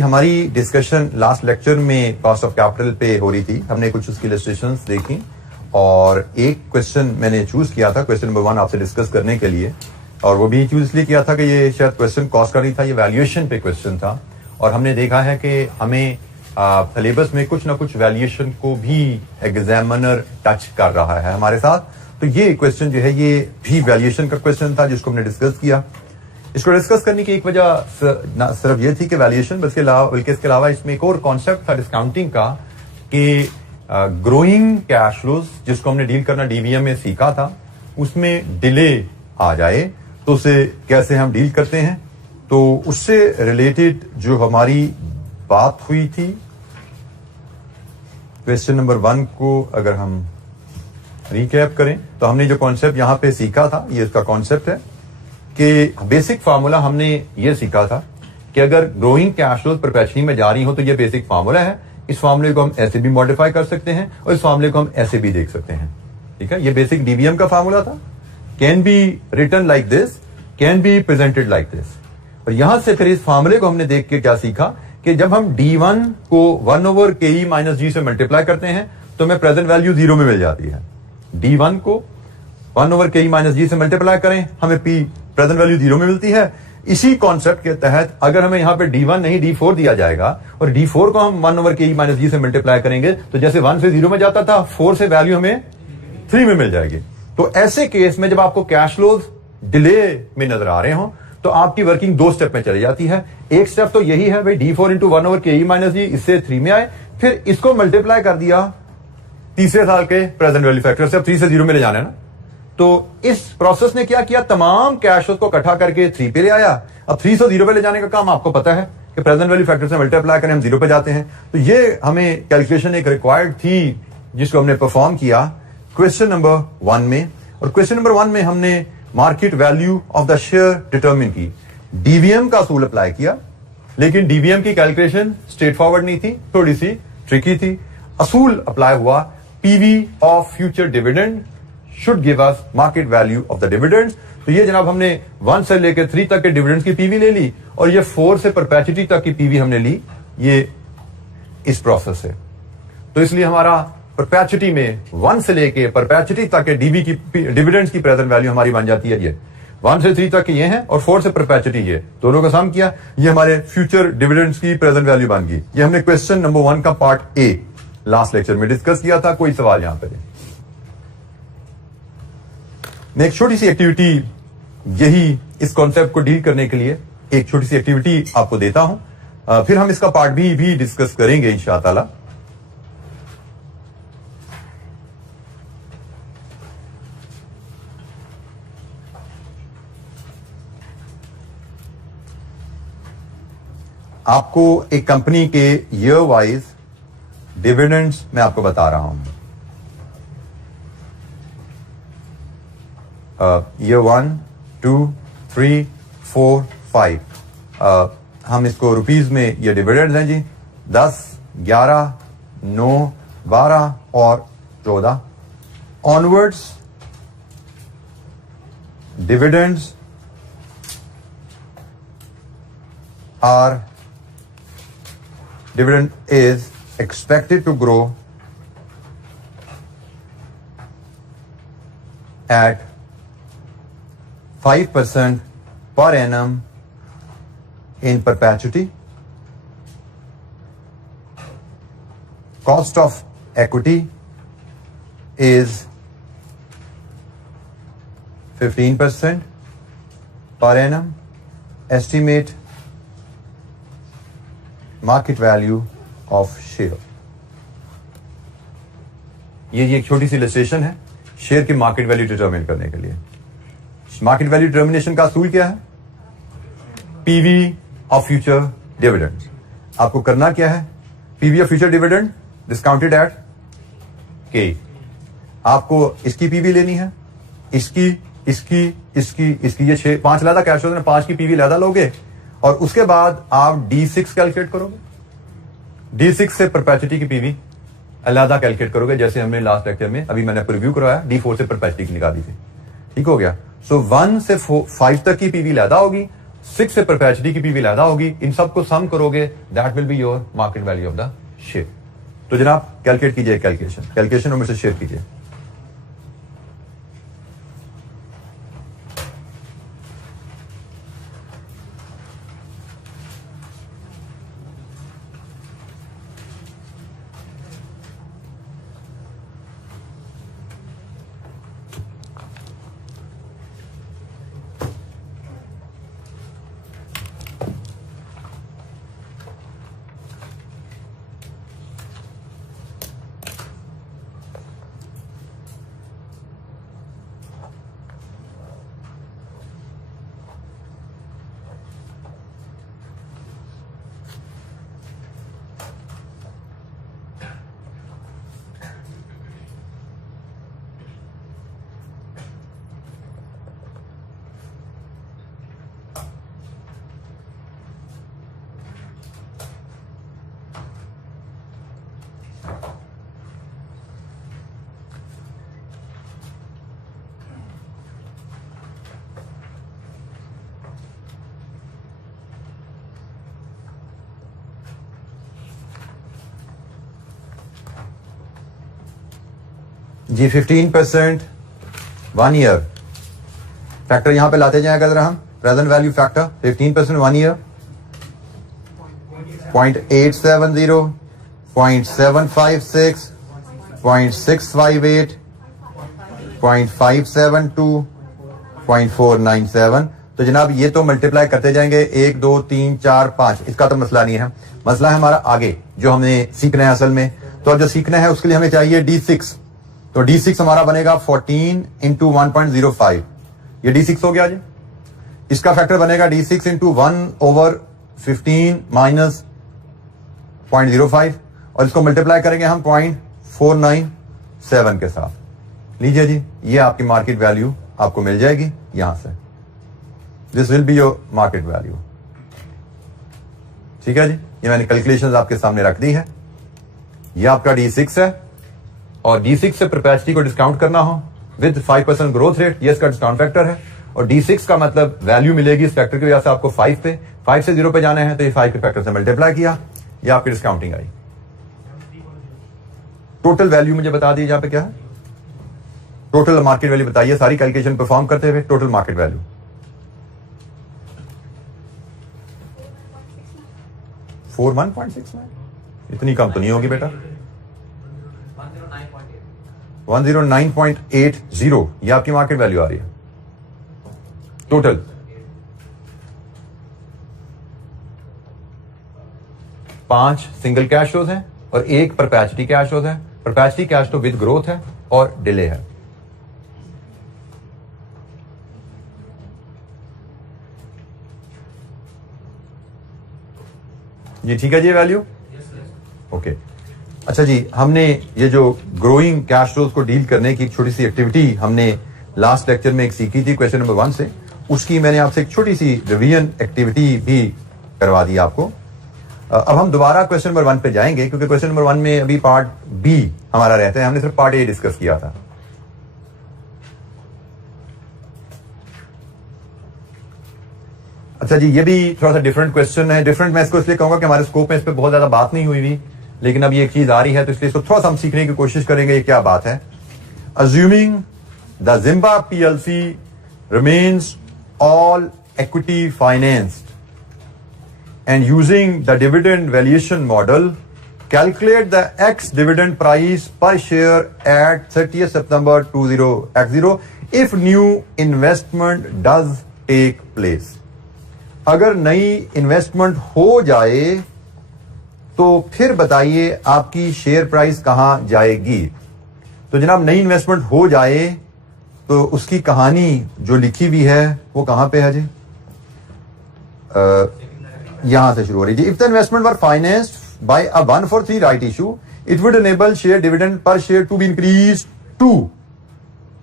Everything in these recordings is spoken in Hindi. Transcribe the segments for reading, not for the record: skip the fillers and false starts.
हमारी डिस्कशन लास्ट लेक्चर में कॉस्ट ऑफ कैपिटल पे हो रही थी। हमने कुछ उसकी इलस्ट्रेशंस देखी और एक क्वेश्चन मैंने चूज किया था, क्वेश्चन नंबर 1 आपसे डिस्कस करने के लिए, और वो भी चूज इसलिए किया था कि ये शायद क्वेश्चन कॉस्ट का नहीं था, ये वैल्यूएशन पे क्वेश्चन था। और हमने देखा है कि हमें सिलेबस में कुछ ना कुछ वैल्यूएशन को भी एग्जामिनर टच कर रहा है हमारे साथ। तो ये क्वेश्चन जो है ये भी वैल्यूएशन का क्वेश्चन था जिसको हमने डिस्कस किया। इसको डिस्कस करने की एक वजह सिर्फ ये थी कि वैल्यूएशन, बल्कि इसके अलावा इसमें एक और कॉन्सेप्ट था डिस्काउंटिंग का कि ग्रोइंग कैश फ्लोज जिसको हमने डील करना डीवीएम में सीखा था, उसमें डिले आ जाए तो उसे कैसे हम डील करते हैं। तो उससे रिलेटेड जो हमारी बात हुई थी, क्वेश्चन नंबर 1 को अगर हम रिकैप करें तो हमने जो कॉन्सेप्ट यहां पे सीखा था, ये इसका कॉन्सेप्ट है कि बेसिक फार्मूला हमने ये सीखा था कि अगर ग्रोइंग कैश फ्लोज परपेचुअली में जा रही हो तो ये बेसिक फार्मूला है। इस फार्मूले को हम ऐसे भी मॉडिफाई कर सकते हैं और इस फार्मूले को हम ऐसे भी देख सकते हैं। ठीक है, ये बेसिक डीवीएम का फार्मूला था, can be written like this, can be presented like this. और यहां से फिर इस फार्मूले को हमने देख के क्या सीखा कि जब हम D1 को 1/ke माइनस जी से मल्टीप्लाई करते हैं तो हमें प्रेजेंट वैल्यू 0 में मिल जाती है। D1 को 1/ke माइनस जी से मल्टीप्लाई करें, हमें P प्रेजेंट वैल्यू 0 में मिलती है। इसी कॉन्सेप्ट के तहत अगर हमें यहां पे D1 नहीं D4 दिया जाएगा और D4 को हम 1/ke माइनस जी से मल्टीप्लाई करेंगे तो जैसे 1 से 0 में जाता था, 4 से वैल्यू हमें 3 में मिल जाएगी। तो ऐसे केस में जब आपको कैश फ्लोज डिले में नजर आ रहे हो तो आपकी वर्किंग 2 स्टेप में चली जाती है। एक स्टेप तो यही है भाई D4 इंटू 1/ke माइनस जी, इससे 3 में आए, फिर इसको मल्टीप्लाई कर दिया तीसरे साल के प्रेजेंट वैल्यू फैक्टर से, अब 3 से 0 में ले जाना है ना। तो इस प्रोसेस ने क्या किया, तमाम कैश को इकट्ठा करके 3 पे ले आया। अब 3 से 0 पे ले जाने का काम आपको पता है कि प्रेजेंट वैल्यू फैक्टर से मल्टीप्लाई करें हम 0 पे जाते हैं। तो ये हमें कैलकुलेशन एक रिक्वायर्ड थी जिसको हमने परफॉर्म किया क्वेश्चन नंबर 1 में। और क्वेश्चन नंबर 1 में हमने market value of the share determine की, डीवीएम का असूल अप्लाई किया, लेकिन डीवीएम की कैलकुलेशन स्ट्रेट फॉरवर्ड नहीं थी, थोड़ी सी ट्रिकी थी। असूल अप्लाई हुआ, PV of future dividend should give us market value of the dividends. तो ये जनाब हमने 1 से लेकर 3 तक के डिविडेंड्स की पीवी ले ली और ये 4 से परपेचुइटी तक की पीवी हमने ली, ये इस प्रोसेस से। तो इसलिए हमारा परपेचुइटी में 1 से लेके परपेचुइटी तक के डीवी की डिविडेंड्स की प्रेजेंट वैल्यू हमारी बन जाती है। ये 1 से 3 तक ये हैं और 4 से परपेचुइटी, ये दोनों का सम किया, ये हमारे फ्यूचर डिविडेंड्स की प्रेजेंट वैल्यू बन गई। ये हमने क्वेश्चन नंबर 1 का पार्ट ए लास्ट लेक्चर में डिस्कस किया था। कोई सवाल यहां पर मैं एक छोटी सी एक्टिविटी, यही इस कॉन्सेप्ट को डील करने के लिए एक छोटी सी एक्टिविटी आपको देता हूं, फिर हम इसका पार्ट बी भी डिस्कस करेंगे इंशाअल्लाह। आपको एक कंपनी के ईयर वाइज डिविडेंड्स मैं आपको बता रहा हूं। ईयर 1, 2, 3, 4, 5, हम इसको रुपीज में ये डिविडेंड्स हैं जी, 10, 11, 9, 12 और 14 onwards dividends are dividend is expected to grow at 5% per annum in perpetuity. Cost of equity is 15% per annum. Estimate market value of share. ये एक छोटी सी इलस्ट्रेशन है शेयर की मार्केट वैल्यू डिटरमिन करने के लिए। मार्केट वैल्यू डिटर्मिनेशन का असूल क्या है, पीवी ऑफ फ्यूचर डिविडेंड। आपको करना क्या है, PV of future dividend discounted eight के। आपको इसकी पीवी लेनी है, इसकी ये 5 लादा कैश होता है, 5 की पीवी लादा लोगे और उसके बाद आप D6 कैलकुलेट करोगे, D6 से परपेचुइटी की पीवी अलहदा कैलकुलेट करोगे, जैसे हमने लास्ट लेक्चर में अभी मैंने प्रीव्यू करवाया, D4 से परपेचुइटी की निकाली थी। ठीक हो गया। सो 1 से 5 तक की पीवी अलहदा होगी, 6 से परपेचुटी की पीवी लैदा होगी, इन सबको सम करोगे, that will be your market value of the share. तो जनाब कैलकुलेट कीजिए, कैलकुलेशन में से शेयर कीजिए। जी 15% 1 ईयर फैक्टर यहां पे लाते जाएगा जरा हम, प्रेजेंट वैल्यू फैक्टर 15% 1 ईयर 0.870, 0.756, 0.658, 0.572, 0.497। तो जनाब ये तो मल्टीप्लाई करते जाएंगे 1 2 3 4 5, इसका तो मसला नहीं है, मसला है हमारा आगे जो हमने सीखना है असल में। तो अब जो सीखना है उसके लिए हमें चाहिए D6। तो D6 हमारा बनेगा 14 इंटू 1.05, ये D6 हो गया जी। इसका फैक्टर बनेगा D6 इंटू 1/15 माइनस 0.05 और इसको मल्टीप्लाई करेंगे हम 0.497 के साथ। लीजिए जी, ये आपकी मार्केट वैल्यू आपको मिल जाएगी यहां से। This will be your market value. ठीक है जी, ये मैंने कैलकुलेशंस आपके सामने रख दी है। ये आपका D6 है और D6 से परपेचुटी को डिस्काउंट करना हो विद 5% ग्रोथ रेट, ये इसका डिस्काउंट फैक्टर है। और D6 का मतलब वैल्यू मिलेगी इस फैक्टर की वजह से आपको 5 पे, 5 से 0 पे जाना है तो ये 5 के फैक्टर से मल्टीप्लाई किया, ये आपकी डिस्काउंटिंग आई। टोटल वैल्यू मुझे बता दीजिए यहां पे क्या है, टोटल मार्केट वैल्यू बताइए सारी कैलकुलेशन परफॉर्म करते हुए। टोटल मार्केट वैल्यू 41.69, इतनी कम तो नहीं होगी बेटा। 109.80 ये आपकी मार्केट वैल्यू आ रही है टोटल। पांच सिंगल कैश फ्लोज हैं और एक परपेचुटी कैश फ्लोज है। Perpetuity cash flow with growth है और डिले है। ये ठीक है जी वैल्यू, ओके। अच्छा जी, हमने ये जो ग्रोइंग कैश फ्लोज को डील करने की एक छोटी सी एक्टिविटी हमने लास्ट लेक्चर में एक सीखी थी क्वेश्चन नंबर 1 से, उसकी मैंने आपसे एक छोटी सी रिवीजन एक्टिविटी भी करवा दी आपको। अब हम दोबारा क्वेश्चन नंबर 1 पे जाएंगे क्योंकि क्वेश्चन नंबर 1 में अभी पार्ट बी हमारा रहता है, हमने सिर्फ पार्ट ए डिस्कस किया था। अच्छा जी, ये भी थोड़ा सा डिफरेंट क्वेश्चन है। डिफरेंट मैं इसको इसलिए कहूंगा कि हमारे स्कोप में इस पर बहुत ज्यादा बात नहीं हुई थी, लेकिन अब ये एक चीज आ रही है तो इसलिए इसको थोड़ा सा हम सीखने की कोशिश करेंगे। ये क्या बात है? Assuming the Zimba PLC remains all equity financed and using the dividend valuation model, calculate the X dividend price per share at 30th September 20x0 if new investment does take place. अगर नई इन्वेस्टमेंट हो जाए तो फिर बताइए आपकी शेयर प्राइस कहां जाएगी। तो जनाब नई इन्वेस्टमेंट हो जाए तो उसकी कहानी जो लिखी हुई है वो कहां पे है जी? यहां से शुरू हो रही है। If the investment were financed by a 1-for-3 right issue, it would enable share dividend per share to be increase to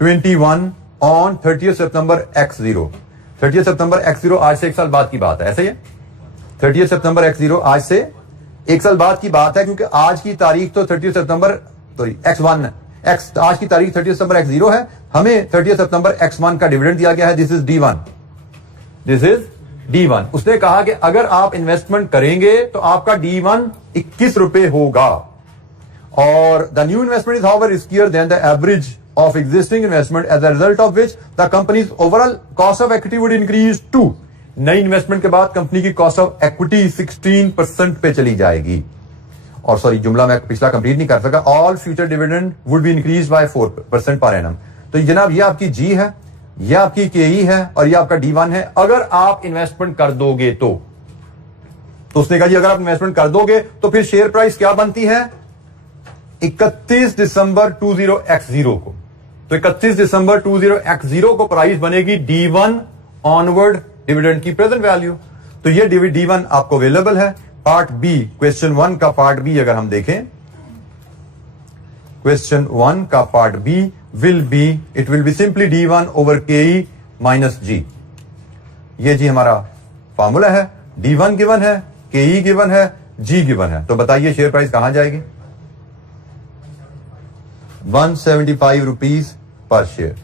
21 on 30th September x0। 30th September x0 आज से 1 साल बाद की बात है, ऐसे ही है। 30th सितंबर x0 आज से 1 साल बाद की बात है क्योंकि आज की तारीख तो 30th सितंबर x1 x आज की तारीख 30th सितंबर x0 है। हमें 30th सितंबर x1 का डिविडेंड दिया गया है। This is D1, this is D1 उसने कहा कि अगर आप इन्वेस्टमेंट करेंगे तो आपका D1 21 रुपए होगा, और the new investment is however riskier than the average of existing investment, as a result of which the company's overall cost of equity would increase to, नई इन्वेस्टमेंट के बाद कंपनी की कॉस्ट ऑफ इक्विटी 16% पे चली जाएगी। और सॉरी, जुमला मैं पिछला कंप्लीट नहीं कर सका। All future dividend would be increase by 4% per annum. तो जनाब ये आपकी जी है, ये आपकी केई है, और ये आपका D1 है। अगर आप इन्वेस्टमेंट कर दोगे तो उसने कहा जी अगर आप इन्वेस्टमेंट कर दोगे तो फिर शेयर प्राइस क्या बनती है 31 दिसंबर 20x0 को। तो 31 दिसंबर 20x0 को प्राइस बनेगी D1 ऑनवर्ड डिविडेंड की प्रेजेंट वैल्यू। तो ये D1 आपको अवेलेबल है। पार्ट बी, क्वेश्चन 1 का पार्ट बी अगर हम देखें, क्वेश्चन 1 का part B it will be simply D1 over KE minus G। ये जी हमारा फॉर्मूला है। D1 गिवन है, KE गिवन है, G गिवन है। तो बताइए शेयर प्राइस कहां जाएगी? 175 रुपीज पर शेयर।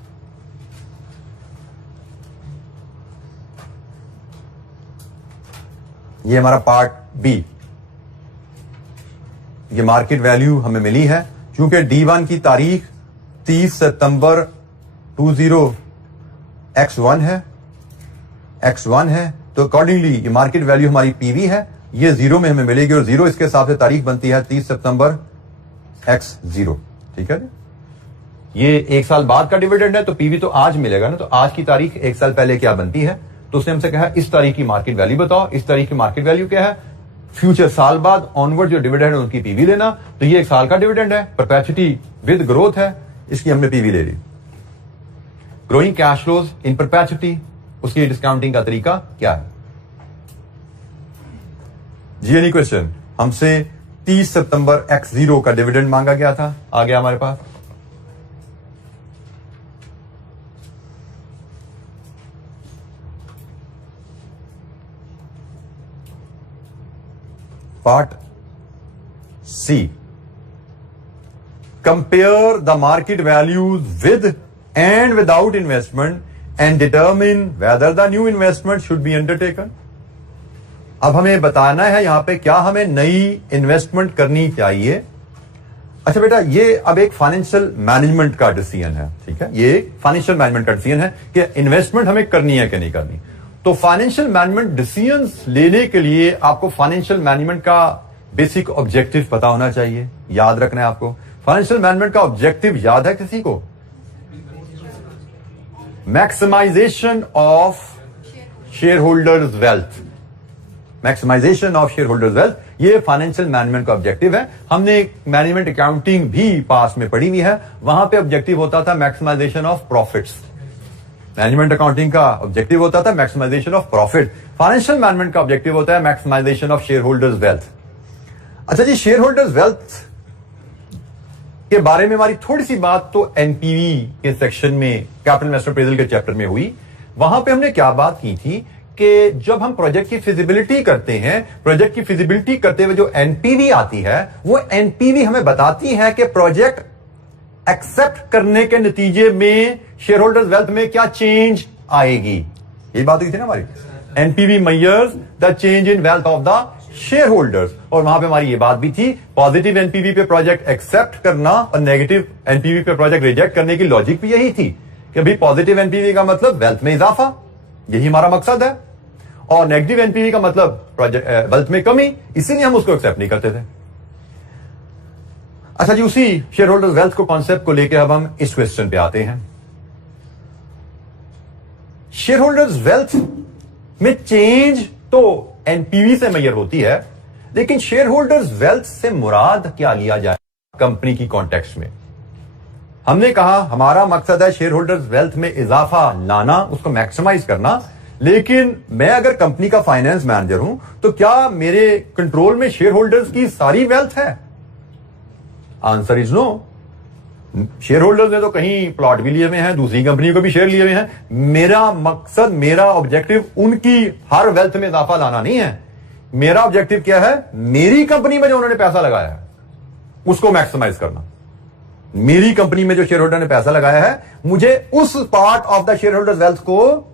ये हमारा पार्ट बी। ये मार्केट वैल्यू हमें मिली है। चूंकि D1 की तारीख 30 सितंबर 20x1 है, तो अकॉर्डिंगली ये मार्केट वैल्यू हमारी पीवी है। ये 0 में हमें मिलेगी, और 0 इसके हिसाब से तारीख बनती है 30 सितंबर x0। ठीक है, ये एक साल बाद का डिविडेंड है, तो पीवी तो आज मिलेगा ना। तो आज की तारीख एक साल पहले क्या बनती है? तो उसने हमसे कहा इस तारीख की मार्केट वैल्यू बताओ। इस तारीख की मार्केट वैल्यू क्या है? फ्यूचर साल बाद ऑनवर्ड जो डिविडेंड है उनकी पीवी लेना। तो ये एक साल का डिविडेंड है, परपेचुटी विद ग्रोथ है, इसकी हमने पीवी ले ली। Growing cash flows in perpetuity, उसकी डिस्काउंटिंग का तरीका क्या है? जी एनी क्वेश्चन? हमसे 30 सितंबर x0 का डिविडेंड मांगा गया था, आ गया हमारे पास। Part C, compare the market values with and without investment and determine whether the new investment should be undertaken. अब हमें बताना है यहां पे क्या हमें नई इन्वेस्टमेंट करनी चाहिए। अच्छा बेटा, ये अब एक फाइनेंशियल मैनेजमेंट का डिसीजन है। ठीक है, ये एक फाइनेंशियल मैनेजमेंट का डिसीजन है कि इन्वेस्टमेंट हमें करनी है कि नहीं करनी। तो फाइनेंशियल मैनेजमेंट डिसीजंस लेने के लिए आपको फाइनेंशियल मैनेजमेंट का बेसिक ऑब्जेक्टिव पता होना चाहिए, याद रखना है आपको। फाइनेंशियल मैनेजमेंट का ऑब्जेक्टिव याद है किसी को? Maximisation of share holders wealth. Maximisation of share holders wealth, ये फाइनेंशियल मैनेजमेंट का ऑब्जेक्टिव है। हमने मैनेजमेंट अकाउंटिंग भी पास में पढ़ी हुई है, वहां पे ऑब्जेक्टिव होता था maximisation of profits. Management accounting का ऑब्जेक्टिव होता था maximisation of profit. Financial management का ऑब्जेक्टिव होता है maximisation of share holders wealth. अच्छा जी, शेयर होल्डर्स वेल्थ के बारे में हमारी थोड़ी सी बात तो एनपीवी के सेक्शन में, कैपिटल इन्वेस्टमेंट अप्रेजल के चैप्टर में हुई। वहां पे हमने क्या बात की थी कि जब हम प्रोजेक्ट की फिजिबिलिटी करते हैं, प्रोजेक्ट की फिजिबिलिटी करते हुए जो एनपीवी आती है, वो एनपीवी हमें बताती है कि प्रोजेक्ट एक्सेप्ट करने के नतीजे में शेयर होल्डर्स वेल्थ में क्या चेंज आएगी। ये बात हुई थी ना हमारी। NPV measures the change in wealth of the share holders, और वहां पे हमारी ये बात भी थी पॉजिटिव एनपीवी पे प्रोजेक्ट एक्सेप्ट करना और नेगेटिव एनपीवी पे प्रोजेक्ट रिजेक्ट करने की लॉजिक भी यही थी कि भाई पॉजिटिव एनपीवी का मतलब वेल्थ में इजाफा, यही हमारा मकसद है, और नेगेटिव एनपीवी का मतलब प्रोजेक्ट वेल्थ में कमी, इसीलिए हम उसको एक्सेप्ट नहीं करते थे। अच्छा जी, उसी शेयर होल्डर्स वेल्थ को कॉन्सेप्ट को लेकर अब हम इस क्वेश्चन पे आते हैं। शेयर होल्डर्स वेल्थ में चेंज तो एनपीवी से मेजर होती है, लेकिन शेयर होल्डर्स वेल्थ से मुराद क्या लिया जाए कंपनी की कॉन्टेक्स्ट में? हमने कहा हमारा मकसद है शेयर होल्डर्स वेल्थ में इजाफा लाना, उसको मैक्सिमाइज करना। लेकिन मैं अगर कंपनी का फाइनेंस मैनेजर हूं तो क्या मेरे कंट्रोल में शेयर होल्डर्स की सारी वेल्थ है? Answer is no. Share holders ने तो कहीं प्लॉट भी लिए हुए हैं, दूसरी कंपनी को भी शेयर लिए हुए हैं। मेरा मकसद, मेरा ऑब्जेक्टिव उनकी हर वेल्थ में इजाफा लाना नहीं है। मेरा ऑब्जेक्टिव क्या है? मेरी कंपनी में जो उन्होंने पैसा लगाया है उसको मैक्सिमाइज करना। मेरी कंपनी में जो शेयर होल्डर ने पैसा लगाया है, मुझे उस part of the share holders wealth को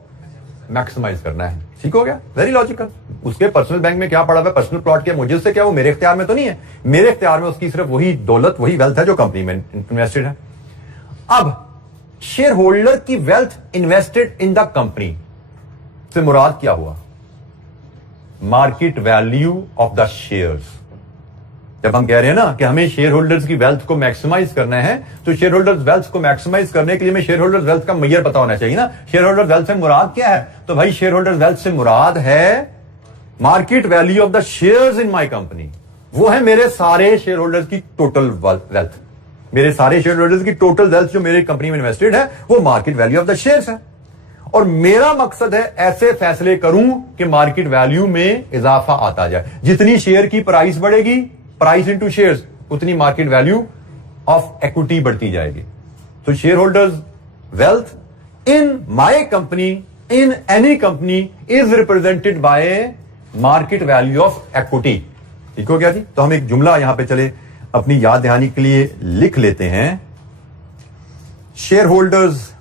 मैक्सिमाइज करना है। ठीक हो गया, वेरी लॉजिकल। उसके पर्सनल बैंक में क्या पड़ा हुआ है, पर्सनल प्लॉट क्या, मुझे उससे क्या, वो मेरे इख्तियार में तो नहीं है। मेरे इख्तियार में उसकी सिर्फ वही दौलत, वही वेल्थ है जो कंपनी में इन्वेस्टेड है। अब शेयर होल्डर की wealth invested in the company से मुराद क्या हुआ? Market value of the shares. जब हम कह रहे हैं ना कि हमें शेयर होल्डर्स की वेल्थ को मैक्सिमाइज करना है, तो शेयर होल्डर्स वेल्थ को मैक्सिमाइज करने के लिए हमें शेयर होल्डर्स वेल्थ का मेजर पता होना चाहिए ना। शेयर होल्डर वेल्थ से मुराद क्या है? तो भाई शेयर होल्डर वेल्थ से मुराद है market value of the shares in my company. वो है मेरे सारे शेयर होल्डर्स की टोटल वेल्थ। मेरे सारे शेयर होल्डर्स की टोटल वेल्थ जो मेरी कंपनी में इन्वेस्टेड है, वो market value of the shares है। और मेरा मकसद है ऐसे फैसले करूं कि मार्केट वैल्यू में इजाफा आता जाए। जितनी शेयर की प्राइस बढ़ेगी, प्राइस इनटू शेयर्स, उतनी मार्केट वैल्यू ऑफ इक्विटी बढ़ती जाएगी। तो share holders wealth in my company, in any company, is represented by market value of equity. ठीक हो गया जी? तो हम एक जुमला यहां पे चले अपनी याद दहानी के लिए लिख लेते हैं। Share holders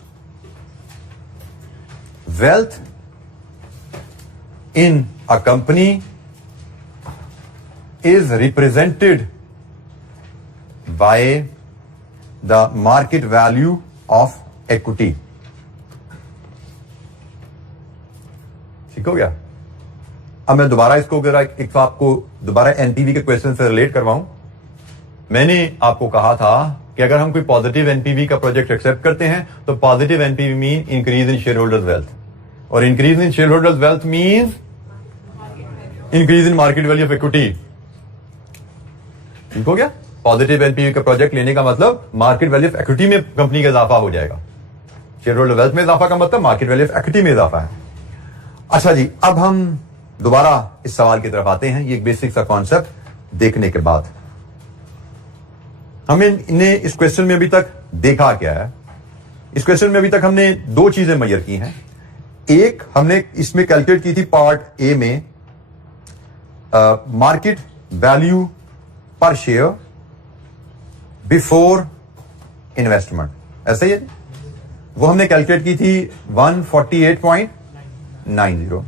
wealth in a company is represented by the market value of equity. ठीक हो गया? अब मैं दोबारा इसको अगर एक आपको दोबारा एनपीवी के क्वेश्चन से रिलेट करवाऊं। मैंने आपको कहा था कि अगर हम कोई पॉजिटिव एनपीवी का प्रोजेक्ट एक्सेप्ट करते हैं तो positive NPV mean increase in share holders wealth, और increase in share holders wealth means increase in market value of equity. ठीक हो गया? पॉजिटिव एनपीवी का प्रोजेक्ट लेने का मतलब मार्केट वैल्यू ऑफ इक्विटी में कंपनी का इजाफा हो जाएगा। शेयर होल्डर वेल्थ में इजाफा का मतलब मार्केट वैल्यू ऑफ इक्विटी में इजाफा है। अच्छा जी, अब हम दोबारा इस सवाल की तरफ आते हैं। ये एक बेसिक सा कॉन्सेप्ट देखने के बाद हमने इस क्वेश्चन में अभी तक देखा क्या है? इस क्वेश्चन में अभी तक हमने दो चीजें मेजर की हैं। एक, हमने इसमें कैलकुलेट की थी पार्ट ए में मार्केट वैल्यू पर शेयर बिफोर इन्वेस्टमेंट, ऐसे ही है। वो हमने कैलकुलेट की थी 148.90।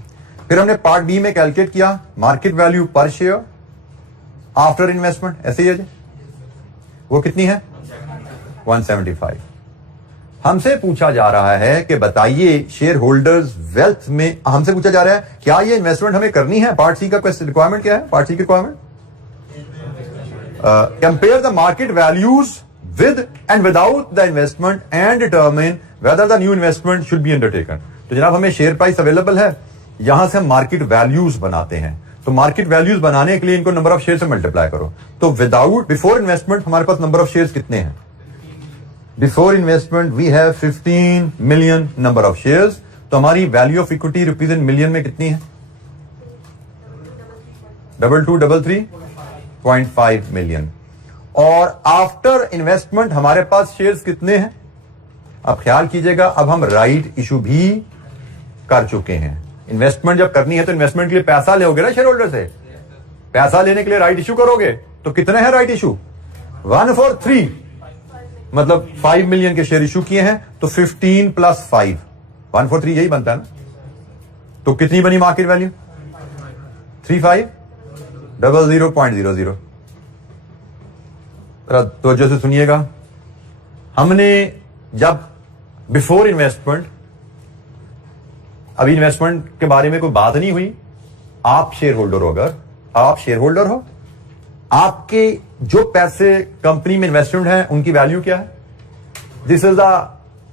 फिर हमने पार्ट बी में कैलकुलेट किया मार्केट वैल्यू पर शेयर आफ्टर इन्वेस्टमेंट, ऐसे ही है जी। वो कितनी है? 175। हमसे पूछा जा रहा है कि बताइए शेयर होल्डर्स वेल्थ में, हमसे पूछा जा रहा है क्या ये इन्वेस्टमेंट हमें करनी है? पार्ट सी का क्वेश्चन रिक्वायरमेंट क्या है? पार्ट सी की requirement, compare the market values with and without the investment and determine whether the new investment should be undertaken. तो जनाब हमें शेयर प्राइस अवेलेबल है, यहां से हम मार्केट वैल्यूज बनाते हैं। तो मार्केट वैल्यूज बनाने के लिए इनको नंबर ऑफ शेयर से मल्टीप्लाई करो। तो विदाउट बिफोर इन्वेस्टमेंट हमारे पास नंबर ऑफ शेयर्स कितने हैं? Before investment we have 15 million number of shares. तो हमारी value of equity rupees in million में कितनी है? 2233.5 मिलियन। और आफ्टर इन्वेस्टमेंट हमारे पास शेयर्स कितने हैं? अब ख्याल कीजिएगा, अब हम राइट इशू भी कर चुके हैं। इन्वेस्टमेंट जब करनी है तो इन्वेस्टमेंट के लिए पैसा लोगे ना शेयर होल्डर से। पैसा लेने के लिए राइट इशू करोगे, तो कितने हैं राइट इशू? 143, मतलब 5 मिलियन के शेयर इशू किए हैं। तो 15 प्लस 5, 143 यही बनता है ना। तो कितनी बनी मार्केट वैल्यू? 3500.00। तो जैसे सुनिएगा, हमने जब बिफोर इन्वेस्टमेंट, अभी इन्वेस्टमेंट के बारे में कोई बात नहीं हुई। आप शेयर होल्डर हो, अगर आप शेयर होल्डर हो, आपके जो पैसे कंपनी में इन्वेस्टमेंट है उनकी वैल्यू क्या है? This is the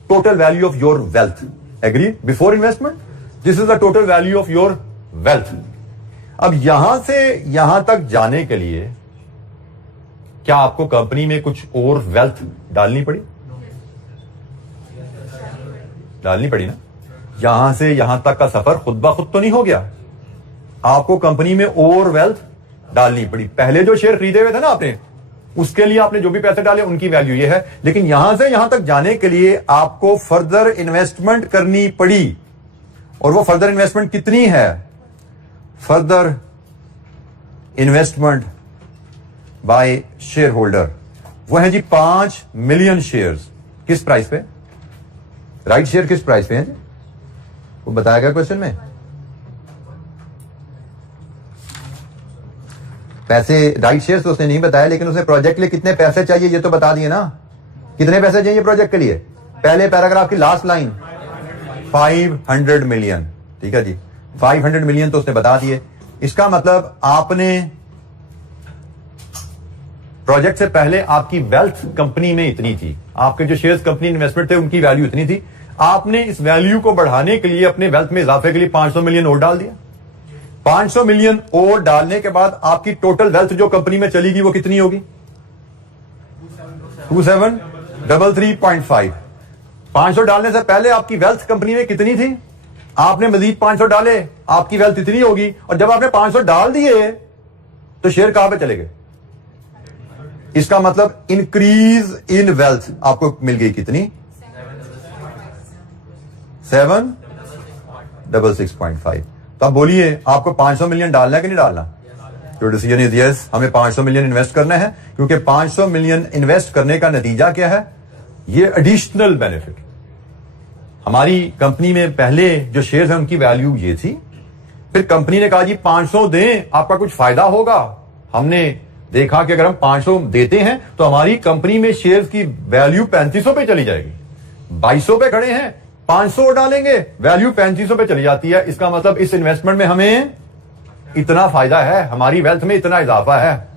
total value of your wealth. Agree? Before investment this is the total value of your wealth. अब यहां से यहां तक जाने के लिए क्या आपको कंपनी में कुछ और वेल्थ डालनी पड़ी? डालनी पड़ी ना। यहां से यहां तक का सफर खुद ब खुद तो नहीं हो गया, आपको कंपनी में और वेल्थ डालनी पड़ी। पहले जो शेयर खरीदे हुए थे ना आपने, उसके लिए आपने जो भी पैसे डाले उनकी वैल्यू ये है, लेकिन यहां से यहां तक जाने के लिए आपको फर्दर इन्वेस्टमेंट करनी पड़ी। और वो फर्दर इन्वेस्टमेंट कितनी है? Further investment by share holder वो है जी 5 मिलियन शेयर्स। किस प्राइस पे? राइट शेयर किस प्राइस पे है? वो बताया गया क्वेश्चन में पैसे राइट शेयर्स तो उसने नहीं बताया, लेकिन उसने प्रोजेक्ट के लिए कितने पैसे चाहिए ये तो बता दिए ना। कितने पैसे चाहिए प्रोजेक्ट के लिए? पहले पैराग्राफ की लास्ट लाइन 500 मिलियन। ठीक है जी, 500 मिलियन तो उसने बता दिए। इसका मतलब आपने प्रोजेक्ट से पहले आपकी वेल्थ कंपनी में इतनी थी, आपके जो शेयर्स कंपनी इन्वेस्टमेंट थे उनकी वैल्यू इतनी थी। आपने इस वैल्यू को बढ़ाने के लिए अपने वेल्थ में इजाफे के लिए 500 मिलियन और डाल दिया। 500 मिलियन और डालने के बाद आपकी टोटल वेल्थ जो कंपनी में चलेगी वो कितनी होगी? 2733.5। 500 डालने से पहले आपकी वेल्थ कंपनी में कितनी थी? आपने मजीद 500 डाले, आपकी वेल्थ इतनी होगी। और जब आपने 500 डाल दिए तो शेयर कहां पे चले गए? इसका मतलब इंक्रीज इन वेल्थ आपको मिल गई कितनी? 766.5। तो आप बोलिए आपको 500 मिलियन डालना है कि नहीं डालना? तो डिसीजन इज यस, हमें 500 मिलियन इन्वेस्ट करना है, क्योंकि 500 मिलियन इन्वेस्ट करने का नतीजा क्या है? ये एडिशनल बेनिफिट। हमारी कंपनी में पहले जो शेयर्स हैं उनकी वैल्यू ये थी, फिर कंपनी ने कहा जी 500 दें, आपका कुछ फायदा होगा। हमने देखा कि अगर हम 500 देते हैं तो हमारी कंपनी में शेयर्स की वैल्यू 3500 पे चली जाएगी। 2200 पे खड़े हैं, 500 डालेंगे, वैल्यू 3500 पे चली जाती है। इसका मतलब इस इन्वेस्टमेंट में हमें इतना फायदा है, हमारी वेल्थ में इतना इजाफा है।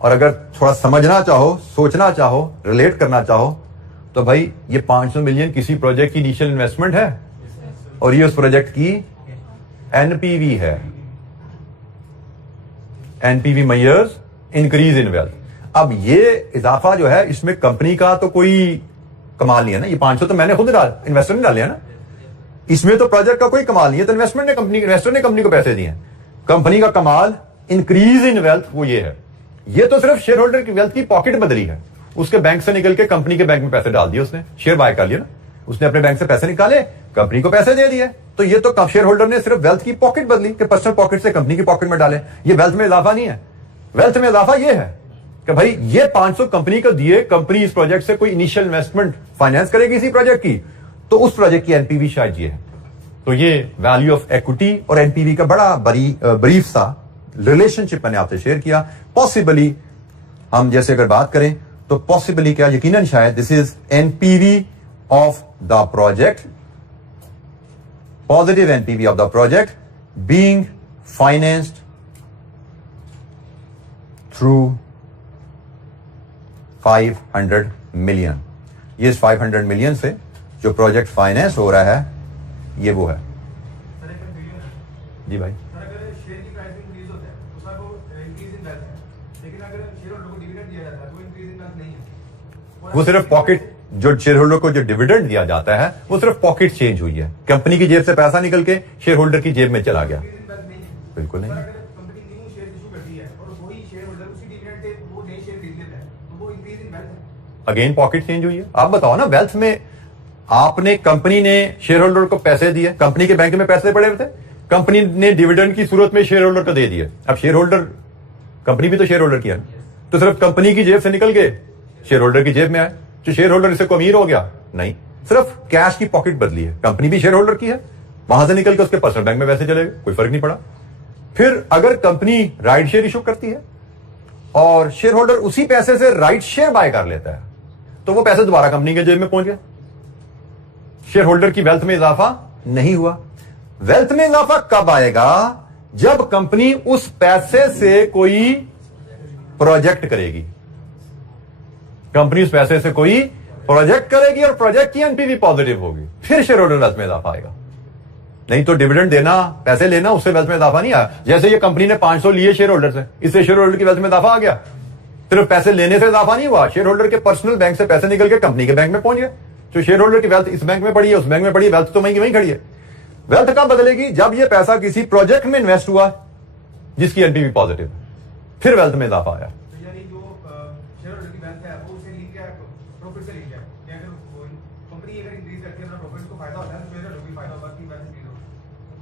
और अगर थोड़ा समझना चाहो, सोचना चाहो, रिलेट करना चाहो, तो भाई ये 500 मिलियन किसी प्रोजेक्ट की इनिशियल इन्वेस्टमेंट है और ये उस प्रोजेक्ट की एनपीवी है। NPV measures increase in wealth. अब ये इजाफा जो है इसमें कंपनी का तो कोई कमाल नहीं है ना। ये 500 तो मैंने खुद इन्वेस्टर ने डाले हैं ना, इसमें तो प्रोजेक्ट का कोई कमाल नहीं है। तो इन्वेस्टर ने कंपनी को पैसे दिए। कंपनी का कमाल इंक्रीज इन वेल्थ वो ये है। ये तो सिर्फ शेयर होल्डर की वेल्थ की पॉकेट बदली है। उसके बैंक से निकल के कंपनी के बैंक में पैसे डाल दिए, उसने शेयर बाय कर लिया ना, उसने अपने बैंक से पैसे निकाले, कंपनी को पैसे दे दिए। तो ये तो शेयर होल्डर ने सिर्फ वेल्थ की पॉकेट बदली कि पर्सनल पॉकेट से कंपनी की पॉकेट में डाले। ये वेल्थ में इजाफा नहीं है। वेल्थ में इजाफा ये है कि भाई ये 500 कंपनी को दिए, कंपनी इस प्रोजेक्ट से कोई इनिशियल इन्वेस्टमेंट फाइनेंस करेगी इसी प्रोजेक्ट की, तो उस प्रोजेक्ट की एनपीवी शायद ये है। तो ये वैल्यू ऑफ इक्विटी और एनपीवी का बड़ा ब्रीफ सा रिलेशनशिप मैंने आपसे शेयर किया। पॉसिबली हम जैसे अगर बात करें तो पॉसिबली क्या, यकीनन शायद this is NPV of the project, positive NPV of the project being financed through 500 million. ये 500 मिलियन से जो प्रोजेक्ट फाइनेंस हो रहा है ये वो है। जी भाई, शेयर की प्राइस इंक्रीज होता है तो सर वो इंक्रीज इन वेल्थ है, लेकिन अगर शेयर होल्डर को डिविडेंड दिया जाता है तो इंक्रीज इन वेल्थ नहीं है। वो सिर्फ पॉकेट, जो शेयर होल्डर को जो डिविडेंड दिया जाता है वो सिर्फ पॉकेट चेंज हुई है। कंपनी की जेब से पैसा निकल के शेयर होल्डर की जेब में चला गया। बिल्कुल नहीं। कंपनी न्यू शेयर इशू करती है और वही शेयर होल्डर उसी डिविडेंड से वो नए शेयर खरीद लेता है तो वो इंक्रीज इन वेल्थ है। अगेन पॉकेट चेंज हुई है। आप बताओ ना, वेल्थ में आपने, कंपनी ने शेयर होल्डर को पैसे दिए, कंपनी के बैंक में पैसे पड़े हुए थे, कंपनी ने डिविडेंड की सूरत में शेयर होल्डर को दे दिए। अब शेयर होल्डर, कंपनी भी तो शेयर होल्डर की है, तो सिर्फ कंपनी की जेब से निकल के शेयर होल्डर की जेब में आए। तो शेयर होल्डर इससे अमीर हो गया? नहीं, सिर्फ कैश की पॉकेट बदली है। कंपनी भी शेयर होल्डर की है, वहां से निकल के उसके पर्सनल बैंक में पैसे चले गए, कोई फर्क नहीं पड़ा। फिर अगर कंपनी राइट शेयर इशू करती है और शेयर होल्डर उसी पैसे से राइट शेयर बाय कर लेता है तो वो पैसे दोबारा कंपनी के जेब में पहुंच गए। शेयर होल्डर की वेल्थ में इजाफा नहीं हुआ। वेल्थ में इजाफा कब आएगा? जब कंपनी उस पैसे से कोई प्रोजेक्ट करेगी। कंपनी उस पैसे से कोई प्रोजेक्ट करेगी और प्रोजेक्ट की एनपीवी पॉजिटिव होगी, फिर शेयर होल्डर वेल्थ में इजाफा आएगा। नहीं तो डिविडेंड देना, पैसे लेना, उससे वेल्थ में इजाफा नहीं आया। जैसे ये कंपनी ने 500 लिए शेयर होल्डर से, इससे शेयर होल्डर की वेल्थ में इजाफा आ गया। सिर्फ पैसे लेने से इजाफा नहीं हुआ, शेयर होल्डर के पर्सनल बैंक से पैसे निकल के कंपनी के बैंक में पहुंच गए। तो शेयर होल्डर की वेल्थ इस बैंक में पड़ी है, उस बैंक में पड़ी है, वेल्थ तो वहीं की वहीं खड़ी है। वेल्थ कब बदलेगी? जब ये पैसा किसी प्रोजेक्ट में इन्वेस्ट हुआ जिसकी एनपीवी पॉजिटिव, फिर वेल्थ में इजाफा आया। यानी जो शेयर होल्डर की वेल्थ है वो उसे लिंक है प्रॉफिट से लिंक है। अगर कंपनी अगर इंक्रीज करती है अपना प्रॉफिट को फायदा होता है तो शेयर होल्डर को भी फायदा होगा कि वेल्थ इंक्रीज होगी।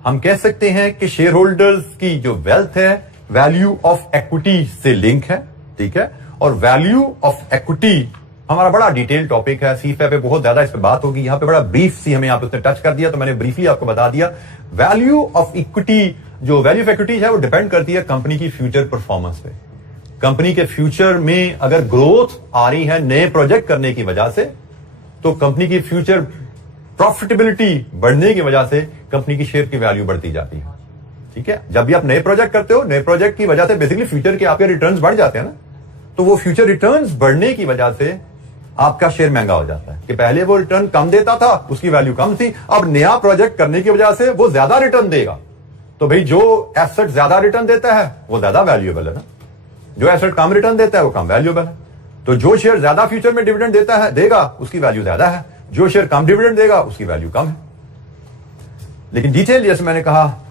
हम कह सकते हैं कि शेयर होल्डर्स की जो वेल्थ है वैल्यू ऑफ इक्विटी से लिंक है, ठीक है। और वैल्यू ऑफ इक्विटी हमारा बड़ा डिटेल टॉपिक है, सीफए पे बहुत ज्यादा इस पे बात होगी। यहां पे बड़ा ब्रीफ सी हमें यहां पे उसने टच कर दिया तो मैंने ब्रीफली आपको बता दिया। वैल्यू ऑफ इक्विटी जो वैल्यू ऑफ इक्विटी है वो डिपेंड करती है कंपनी की फ्यूचर परफॉर्मेंस पे। कंपनी के फ्यूचर में अगर ग्रोथ आ रही है नए प्रोजेक्ट करने की वजह से, तो कंपनी की फ्यूचर प्रॉफिटेबिलिटी बढ़ने की वजह से कंपनी की शेयर की वैल्यू बढ़ती जाती है। ठीक है, जब भी आप नए प्रोजेक्ट करते हो, नए प्रोजेक्ट की वजह से बेसिकली फ्यूचर के आपके रिटर्न्स बढ़ जाते हैं ना, तो वो फ्यूचर रिटर्न्स बढ़ने की वजह से आपका शेयर महंगा हो जाता है। कि पहले वो रिटर्न कम देता था, उसकी वैल्यू कम थी, अब नया प्रोजेक्ट करने की वजह से वो ज्यादा रिटर्न देगा, तो भाई जो एसेट ज्यादा रिटर्न देता है वो ज्यादा वैल्यूएबल है ना, जो एसेट कम रिटर्न देता है वो कम वैल्यूएबल है। तो जो शेयर ज्यादा फ्यूचर में डिविडेंड देता है देगा, उसकी वैल्यू ज्यादा है, जो शेयर कम डिविडेंड देगा उसकी वैल्यू कम है। लेकिन डिटेल जैसे मैंने कहा,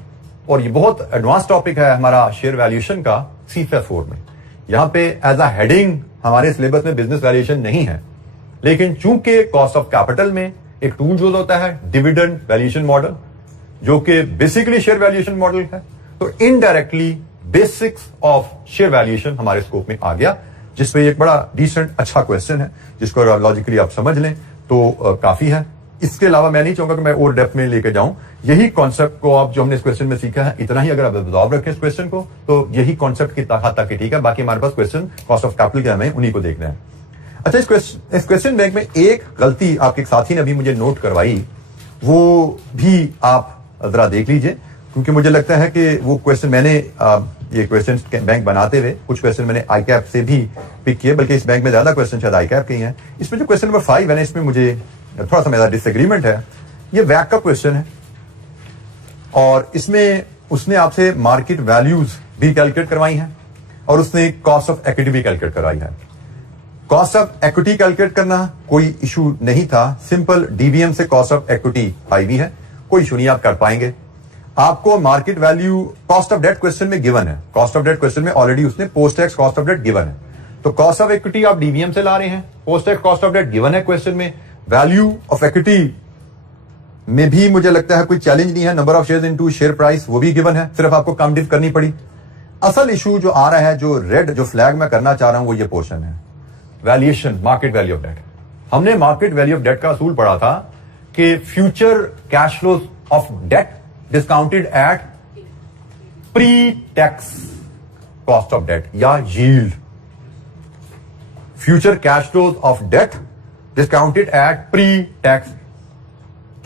और ये बहुत एडवांस टॉपिक है हमारा शेयर वैल्यूएशन का CFA 4 में, यहां पे एज अ हेडिंग हमारे सिलेबस में बिजनेस वैल्यूएशन नहीं है, लेकिन चूंकि कॉस्ट ऑफ कैपिटल में एक टूल यूज होता है डिविडेंड वैल्यूएशन मॉडल, जो कि बेसिकली शेयर वैल्यूएशन मॉडल है, तो indirectly basics of share valuation हमारे स्कोप में आ गया, जिसमें एक बड़ा डिसेंट अच्छा क्वेश्चन है, जिसको लॉजिकली आप समझ लें तो काफी है। इसके अलावा मैं नहीं चाहूंगा कि मैं और डेप्थ में लेके जाऊं। यही कॉन्सेप्ट को आप जो हमने इस क्वेश्चन में सीखा है, इतना ही अगर आप ऑब्जर्व रखें इस क्वेश्चन को, तो यही कॉन्सेप्ट की हद तक ठीक है। बाकी हमारे पास क्वेश्चन कॉस्ट ऑफ कैपिटल के हमें उन्हीं को देखना है। अच्छा, इस क्वेश्चन बैंक में एक गलती आपके साथी ने अभी मुझे नोट करवाई, वो भी आप जरा देख लीजिए, क्योंकि मुझे लगता है कि वो क्वेश्चन मैंने ये क्वेश्चन बैंक बनाते हुए कुछ क्वेश्चन मैंने ICAP से भी पिक किए, बल्कि इस बैंक में ज्यादा क्वेश्चन शायद ICAP के ही हैं। इसमें जो क्वेश्चन नंबर 5 है ना, इसमें मुझे थोड़ा सा मेरा डिसएग्रीमेंट है। ये वैक का क्वेश्चन है और इसमें उसने आपसे मार्केट वैल्यूज भी कैलकुलेट करवाई हैं और उसने कॉस्ट ऑफ इक्विटी भी कैलकुलेट करवाई है। कॉस्ट ऑफ इक्विटी कैलकुलेट करना कोई इशू नहीं था, सिंपल DVM से कॉस्ट ऑफ इक्विटी आई भी है, कोई इशू नहीं, आप कर पाएंगे। आपको market value cost of debt question में गिवन है, कॉस्ट ऑफ डेट क्वेश्चन में ऑलरेडी उसने post tax cost of debt given है, तो कॉस्ट ऑफ इक्विटी आप DVM से ला रहे हैं, post tax cost of debt given है क्वेश्चन में, वैल्यू ऑफ इक्विटी में भी मुझे लगता है कोई चैलेंज नहीं है, number of shares into share price वो भी गिवन है, सिर्फ आपको कम डिफ करनी पड़ी। असल इशू जो आ रहा है, जो रेड जो फ्लैग मैं करना चाह रहा हूं, वो ये पोर्शन है, valuation market value of debt. हमने मार्केट वैल्यू ऑफ डेट का असूल पढ़ा था कि future cash flows of debt discounted at pre tax cost of debt या यील्ड। Future cash flows of debt discounted at pre tax,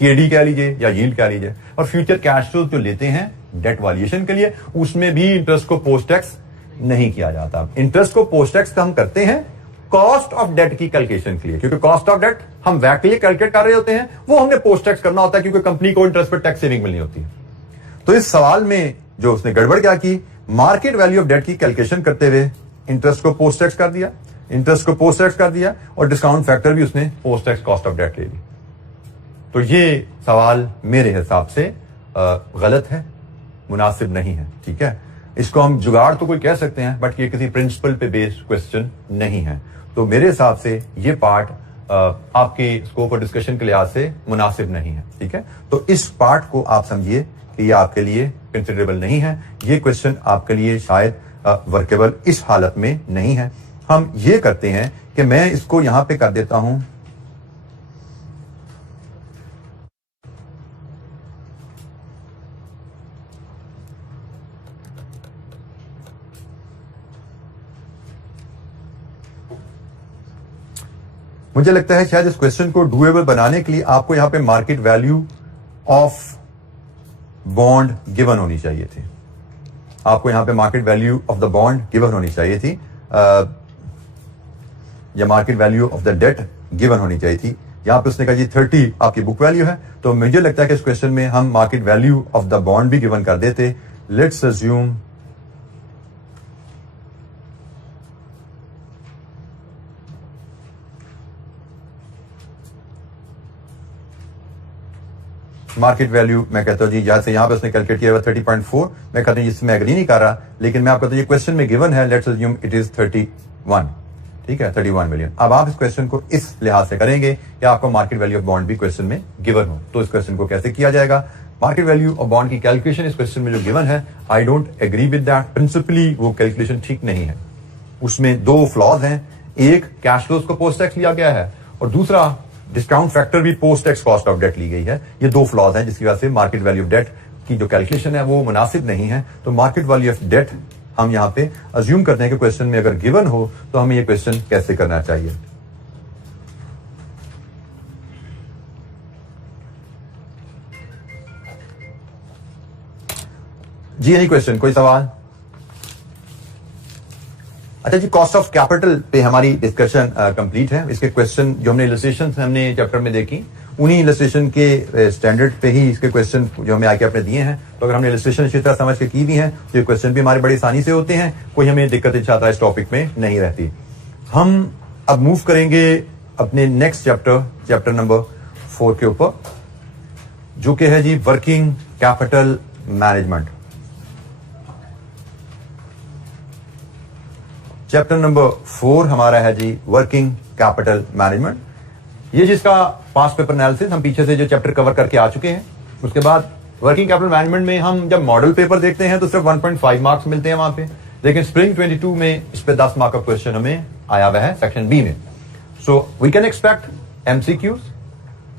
KD कह लीजिए या यील्ड कह लीजिए। और फ्यूचर कैश फ्लोज जो लेते हैं डेट वैल्यूएशन के लिए, उसमें भी इंटरेस्ट को पोस्ट टैक्स नहीं किया जाता। इंटरेस्ट को पोस्ट टैक्स हम करते हैं कॉस्ट ऑफ डेट की कैलकुलेशन के लिए, क्योंकि कॉस्ट ऑफ डेट हम वैक के लिए कैलकुलेट कर रहे होते हैं, वो हमने पोस्ट टैक्स करना होता है, क्योंकि कंपनी को इंटरेस्ट पर टैक्स सेविंग मिलनी होती है। तो इस सवाल में जो उसने गड़बड़ क्या की, मार्केट वैल्यू ऑफ डेट की कैलकुलेशन करते हुए इंटरेस्ट को पोस्ट टैक्स कर दिया, इंटरेस्ट को पोस्ट टैक्स कर दिया और डिस्काउंट फैक्टर भी उसने post tax cost of debt ले ली। तो ये सवाल मेरे हिसाब से गलत है, मुनासिब नहीं है। ठीक है, इसको हम जुगाड़ तो कोई कह सकते हैं, बट ये किसी प्रिंसिपल पे बेस्ड क्वेश्चन नहीं है। तो मेरे हिसाब से ये पार्ट आपके स्कोप और डिस्कशन के लिहाज से मुनासिब नहीं है। ठीक है, तो इस पार्ट को आप समझिए कि ये आपके लिए कंसिडरेबल नहीं है, ये क्वेश्चन आपके लिए शायद वर्केबल इस हालत में नहीं है। हम ये करते हैं कि मैं इसको यहां पे कर देता हूं, मुझे लगता है शायद इस क्वेश्चन को डूएबल बनाने के लिए आपको यहां पे market value of bond given होनी चाहिए थी, आपको यहां पे market value of the bond given होनी चाहिए थी, या market value of the debt given होनी चाहिए थी। यहां पे उसने कहा जी 30 आपकी बुक वैल्यू है, तो मुझे लगता है कि इस क्वेश्चन में हम market value of the bond भी गिवन कर देते। लेट्स अज्यूम मार्केट वैल्यू, मैं कहता हूं जी यहां से यहां पे उसने कैलकुलेट किया हुआ 30.4, मैं कहता हूं इसमें एग्री नहीं कर रहा, लेकिन मैं आपको कहता हूं ये क्वेश्चन में गिवन है, लेट्स अज्यूम इट इज 31, ठीक है, 31 मिलियन। अब आप इस क्वेश्चन को इस लिहाज से करेंगे कि आपको मार्केट वैल्यू ऑफ बॉन्ड भी क्वेश्चन में गिवन हो, तो इस क्वेश्चन को कैसे किया जाएगा? मार्केट वैल्यू ऑफ बॉन्ड की कैलकुलेशन इस क्वेश्चन में जो गिवन है, I don't agree with that, principally वो कैलकुलेशन ठीक नहीं है, उसमें दो फ्लॉज हैं, एक कैश फ्लोज को पोस्ट टैक्स लिया गया है और दूसरा डिस्काउंट फैक्टर भी post tax cost of debt ली गई है। ये दो फ्लॉज हैं जिसकी वजह से मार्केट वैल्यू ऑफ डेट की जो कैलकुलेशन है वो मुनासिब नहीं है, तो मार्केट वैल्यू ऑफ डेट हम यहां पे अज्यूम करते हैं कि क्वेश्चन में अगर गिवन हो तो हमें ये क्वेश्चन कैसे करना चाहिए। जी एनी क्वेश्चन, कोई सवाल? अच्छा जी, कॉस्ट ऑफ कैपिटल पे हमारी डिस्कशन कंप्लीट है। इसके क्वेश्चन जो हमने इलस्ट्रेशन हमने चैप्टर में देखी, उन्हीं इलस्ट्रेशन के स्टैंडर्ड पे ही इसके क्वेश्चन जो हमें आके आपने दिए हैं। तो अगर हमने इलस्ट्रेशन अच्छी तरह समझ के की भी हैं तो ये क्वेश्चन भी हमारे बड़ी आसानी से होते हैं, कोई हमें दिक्कत इंशाअल्लाह इस टॉपिक में नहीं रहती। हम अब मूव करेंगे अपने नेक्स्ट चैप्टर नंबर 4 के ऊपर, जो कि है जी working capital management. Chapter number 4 हमारा है जी वर्किंग कैपिटल मैनेजमेंट। ये जिसका पास्ट पेपर एनालिसिस हम पीछे से जो चैप्टर कवर करके आ चुके हैं। उसके बाद वर्किंग कैपिटल मैनेजमेंट में हम जब मॉडल पेपर देखते हैं तो सिर्फ 1.5 मार्क्स मिलते हैं वहां पे, लेकिन स्प्रिंग 22 में इस पे 10 मार्क का क्वेश्चन हमें आया हुआ है सेक्शन बी में। So we can expect MCQs,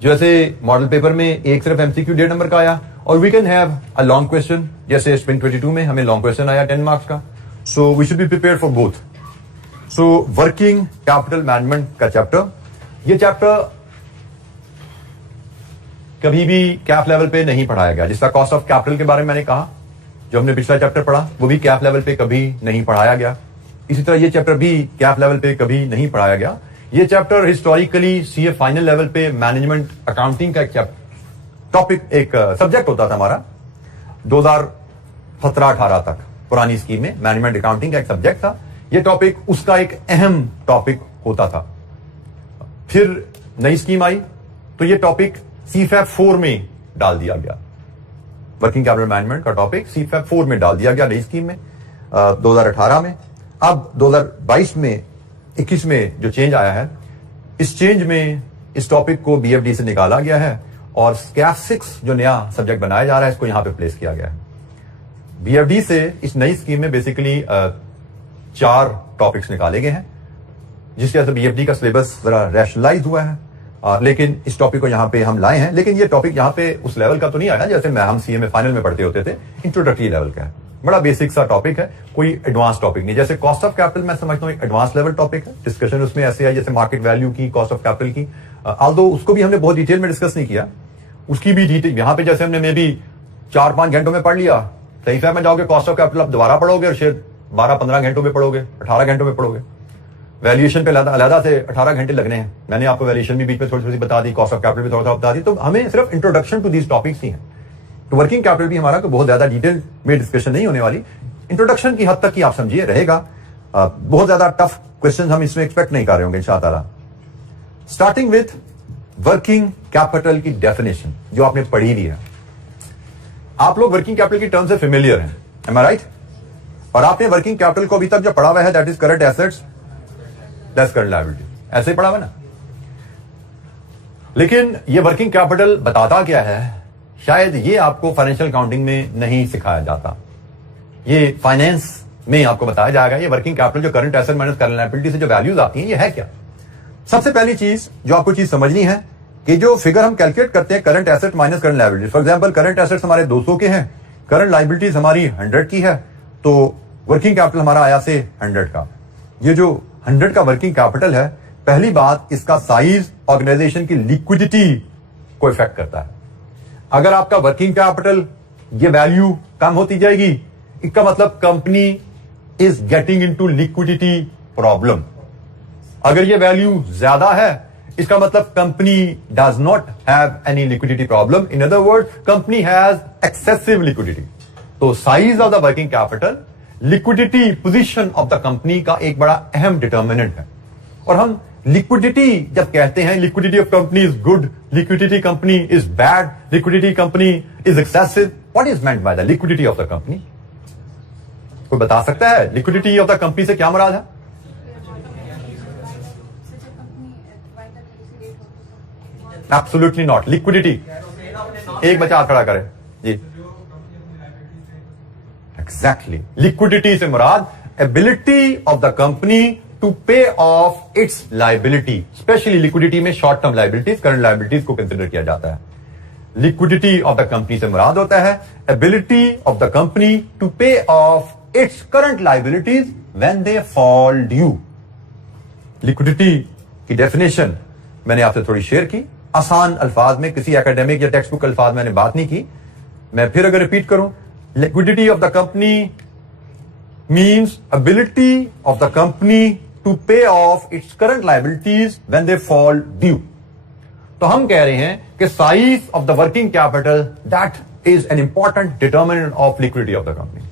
जो ऐसे मॉडल पेपर में एक सिर्फ एमसीक्यू 1.5 नंबर का आया, और we can have a long question, जैसे स्प्रिंग 22 में हमें लॉन्ग क्वेश्चन आया 10 मार्क्स का। So we should be prepared for both. So working capital management का चैप्टर, ये चैप्टर कभी भी कैप लेवल पे नहीं पढ़ाया गया। जिसका कॉस्ट ऑफ कैपिटल के बारे में मैंने कहा, जो हमने पिछला चैप्टर पढ़ा, वो भी कैप लेवल पे कभी नहीं पढ़ाया गया। इसी तरह ये चैप्टर भी कैप लेवल पे कभी नहीं पढ़ाया गया। ये chapter historically CA final level पे मैनेजमेंट अकाउंटिंग का एक टॉपिक, एक सब्जेक्ट होता था हमारा 2017-18 तक। पुरानी स्कीम में मैनेजमेंट अकाउंटिंग का एक सब्जेक्ट था। ये टॉपिक उसका एक अहम टॉपिक होता था। फिर नई स्कीम आई तो ये टॉपिक सीफैप 4 में डाल दिया गया। वर्किंग कैपिटल मैनेजमेंट का टॉपिक सीफैप 4 में डाल दिया गया नई स्कीम में 2018 में। अब 2022 में 21 में जो चेंज आया है, इस चेंज में इस टॉपिक को बीएफडी से निकाला गया है और स्कैफ 6 जो नया सब्जेक्ट बनाया जा रहा है, इसको यहां पे प्लेस किया गया है। बीएफडी से इस नई स्कीम में बेसिकली 4 टॉपिक्स निकाले गए हैं, जिसके वजह से बीएफडी का सिलेबस जरा रैशनलाइज हुआ है। लेकिन इस टॉपिक को यहां पे हम लाए हैं, लेकिन ये टॉपिक यहां पे उस लेवल का तो नहीं आया जैसे हम सीए में फाइनल में पढ़ते होते थे। इंट्रोडक्टरी लेवल का है, बड़ा बेसिक सा टॉपिक है, कोई एडवांस टॉपिक नहीं। जैसे कॉस्ट ऑफ कैपिटल मैं समझता हूं एक एडवांस लेवल टॉपिक है। डिस्कशन उसमें ऐसे है जैसे मार्केट वैल्यू की, कॉस्ट ऑफ कैपिटल की, ऑल्दो उसको भी हमने बहुत डिटेल में डिस्कस नहीं किया। उसकी भी डिटेल यहां पे जैसे हमने मे भी 4-5 घंटों में पढ़ लिया, सही फैम में जाओगे कॉस्ट ऑफ कैपिटल आप दोबारा पढ़ोगे और शायद 12-15 घंटों में पढ़ोगे, 18 घंटों में पढ़ोगे। वैल्यूएशन पे अलग से 18 घंटे लगने हैं। मैंने आपको वैल्यूएशन भी बीच में थोड़ी बता दी, कॉस्ट ऑफ कैपिटल भी थोड़ा बता दी। तो हमें सिर्फ इंट्रोडक्शन टू दीज टॉपिक्स ही है। तो वर्किंग कैपिटल भी हमारा बहुत ज्यादा डिटेल में डिस्कशन नहीं होने वाली, इंट्रोडक्शन की हद तक ही आप समझिए रहेगा। बहुत ज्यादा टफ क्वेश्चन हम इसमें एक्सपेक्ट नहीं कर रहे होंगे इंशाअल्लाह। स्टार्टिंग विथ वर्किंग कैपिटल की डेफिनेशन जो आपने पढ़ी हुई है। आप लोग वर्किंग कैपिटल की टर्म से फेमिलियर हैं, एम आई राइट? और आपने वर्किंग कैपिटल को अभी तक जो पढ़ा हुआ है that is current assets less current liability, ऐसे पढ़ा हुआ ना। लेकिन ये वर्किंग कैपिटल बताता क्या है, शायद ये आपको फाइनेंशियल अकाउंटिंग में नहीं सिखाया जाता। ये फाइनेंस में आपको बताया जाएगा ये वर्किंग कैपिटल जो current asset minus current liability से जो वैल्यूज आती हैं ये है क्या। सबसे पहली चीज जो आपको चीज समझनी है कि जो फिगर हम कैलकुलेट करते हैं current asset minus current liability, for example current assets हमारे 200 के हैं, करंट लायबिलिटीज हमारी 100 की है, तो वर्किंग कैपिटल हमारा आया से 100 का। ये जो 100 का वर्किंग कैपिटल है, पहली बात इसका साइज ऑर्गेनाइजेशन की लिक्विडिटी को इफेक्ट करता है। अगर आपका वर्किंग कैपिटल ये वैल्यू कम होती जाएगी, इसका मतलब company is getting into liquidity problem. अगर ये वैल्यू ज्यादा है, इसका मतलब company does not have any liquidity problem. In other word company has excessive liquidity. तो size of the working capital liquidity position of the company का एक बड़ा अहम डिटर्मिनेंट है। और हम लिक्विडिटी जब कहते हैं liquidity of company is good, liquidity company is bad, liquidity company is excessive, what is meant by the liquidity of the company? कोई बता सकता है लिक्विडिटी ऑफ द कंपनी से क्या मुराद है? Absolutely not. लिक्विडिटी, एक बच्चा हाथ खड़ा करे जी। एग्जैक्टली, लिक्विडिटी से मुराद ability of the company to pay off its liability. Specially liquidity में short term liabilities, current liabilities को कंसिडर किया जाता है। लिक्विडिटी ऑफ द कंपनी से मुराद होता है ability of the company to pay off its current liabilities when they fall due. Liquidity की डेफिनेशन मैंने आपसे थोड़ी शेयर की, आसान अल्फाज में, किसी एकेडमिक या टेक्स्ट बुक अल्फाज मैंने बात नहीं की। मैं फिर अगर रिपीट करूं, liquidity of the company means ability of the company to pay off its current liabilities when they fall due. तो हम कह रहे हैं कि size of the working capital that is an important determinant of liquidity of the company.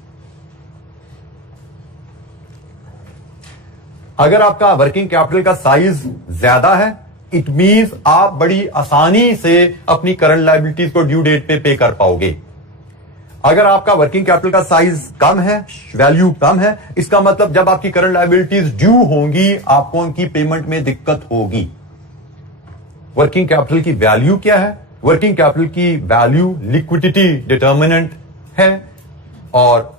अगर आपका वर्किंग कैपिटल का साइज ज्यादा है, इट मींस आप बड़ी आसानी से अपनी करंट लायबिलिटीज को ड्यू डेट पे कर पाओगे। अगर आपका वर्किंग कैपिटल का साइज कम है, वैल्यू कम है, इसका मतलब जब आपकी करंट लायबिलिटीज ड्यू होंगी आपको उनकी पेमेंट में दिक्कत होगी। वर्किंग कैपिटल की वैल्यू क्या है? वर्किंग कैपिटल की वैल्यू लिक्विडिटी डिटर्मिनेंट है। और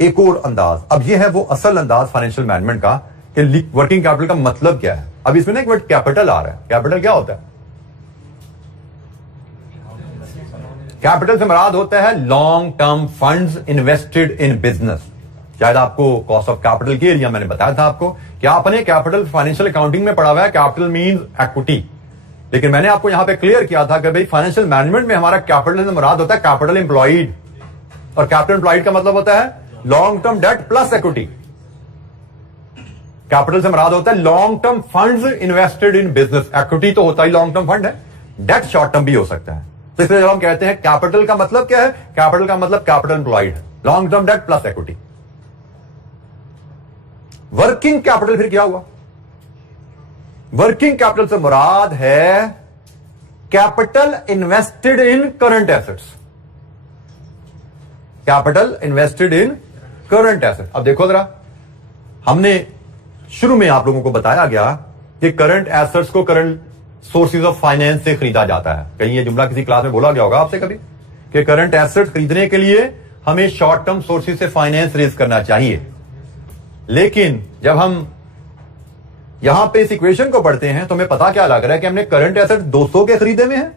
एक और अंदाज, अब यह है वो असल अंदाज फाइनेंशियल मैनेजमेंट का कि वर्किंग कैपिटल का मतलब क्या है। अब इसमें ना एक वर्ड कैपिटल आ रहा है। कैपिटल क्या होता है? कैपिटल से मुराद होता है long term funds invested in business. शायद आपको कॉस्ट ऑफ कैपिटल के एरिया मैंने बताया था आपको कि आपने कैपिटल फाइनेंशियल अकाउंटिंग में पढ़ा हुआ है, कैपिटल मींस इक्विटी। लेकिन मैंने आपको यहां पे क्लियर किया था कि भाई फाइनेंशियल मैनेजमेंट में हमारा कैपिटल से मुराद होता है कैपिटल एम्प्लॉयड, और कैपिटल एम्प्लॉयड का मतलब होता है long term debt plus equity. Capital से मुराद होता है long term funds invested in business. Equity तो होता ही लॉन्ग टर्म फंड है, डेट शॉर्ट टर्म भी हो सकता है। तो इसलिए जब हम कहते हैं कैपिटल का मतलब क्या है, कैपिटल का मतलब capital employed, long term debt plus equity. Working capital फिर क्या हुआ? वर्किंग कैपिटल से मुराद है capital invested in current assets. Capital invested in current asset. अब देखो जरा, हमने शुरू में आप लोगों को बताया गया कि करंट एसेट्स को करंट सोर्सेज ऑफ फाइनेंस से खरीदा जाता है। कहीं ये जुमला किसी क्लास में बोला गया होगा आपसे कभी कि करंट एसेट्स खरीदने के लिए हमें शॉर्ट टर्म सोर्सेज से फाइनेंस रेज करना चाहिए। लेकिन जब हम यहां पे इस इक्वेशन को पढ़ते हैं तो हमें पता क्या लग रहा है कि हमने करंट एसेट 200 के खरीदे में है